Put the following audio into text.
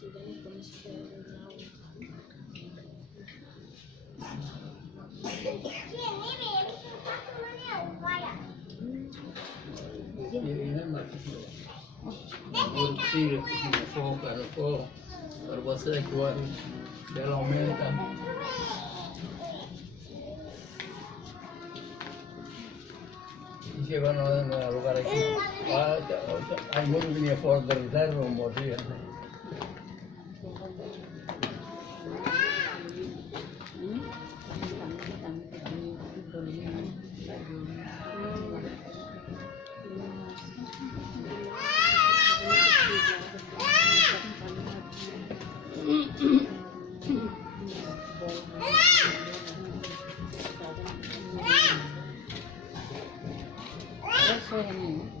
Ini masih bersih, kalau berbahasa keluar dalam mereka. Dicevano nella locale qui, ai mondi fuori del riservo un po' sì. Soalnya